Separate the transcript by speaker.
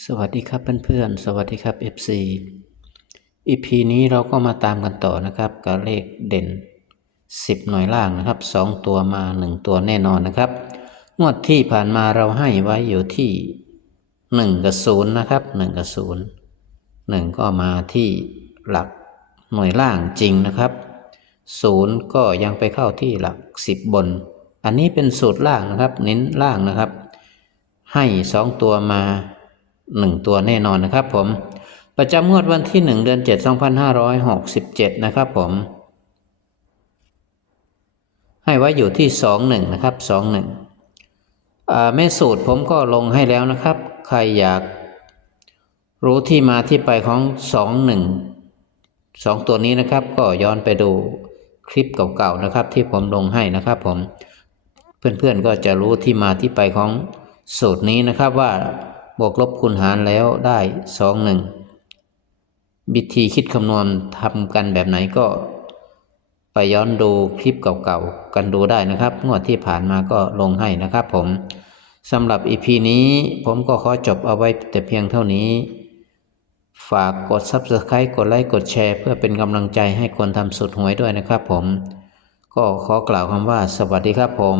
Speaker 1: สวัสดีครับเพื่อนๆ สวัสดีครับ FC EP นี้เราก็มาตามกันต่อนะครับกับเลขเด่น 10 หน่วยล่างนะครับ 2 ตัวมา 1 ตัวแน่นอนนะครับ งวดที่ผ่านมาเราให้ไว้อยู่ที่ 1 กับ 0 นะครับ 1 กับ 0 1 ก็มาที่หลักหน่วยล่างจริงนะครับ 0 ก็ยังไปเข้าที่หลัก 10 บน อันนี้เป็นสูตรล่างนะครับ เน้นล่างนะครับ ให้สองตัวมา หนึ่งตัวแน่นอนนะครับผมประจำงวดวันที่หนึ่งเดือนเจ็ดสองพันห้าร้อยหกสิบเจ็ดนะครับผม ให้ไว้อยู่ที่สองหนึ่งนะครับสองหนึ่งแม่สูตรผมก็ลงให้แล้วนะครับ ใครอยากรู้ที่มาที่ไปของสองหนึ่งสองตัวนี้นะครับ ก็ย้อนไปดูคลิปเก่าๆนะครับ ที่ผมลงให้นะครับผม เพื่อนๆก็จะรู้ที่มาที่ไปของสูตรนี้นะครับว่า บวกลบคูณหารแล้วได้สองหนึ่งวิธีคิดคำนวณทำกันแบบไหนก็ไปย้อนดูคลิปเก่าๆกันดูได้นะครับงวดที่ผ่านมาก็ลงให้นะครับผมสำหรับ EP นี้ผมก็ขอจบเอาไว้แต่เพียงเท่านี้ ฝากกด Subscribe กดไลค์กดแชร์ เพื่อเป็นกำลังใจให้คนทำสุดหวยด้วยนะครับผม ก็ขอกล่าวคำว่าสวัสดีครับผม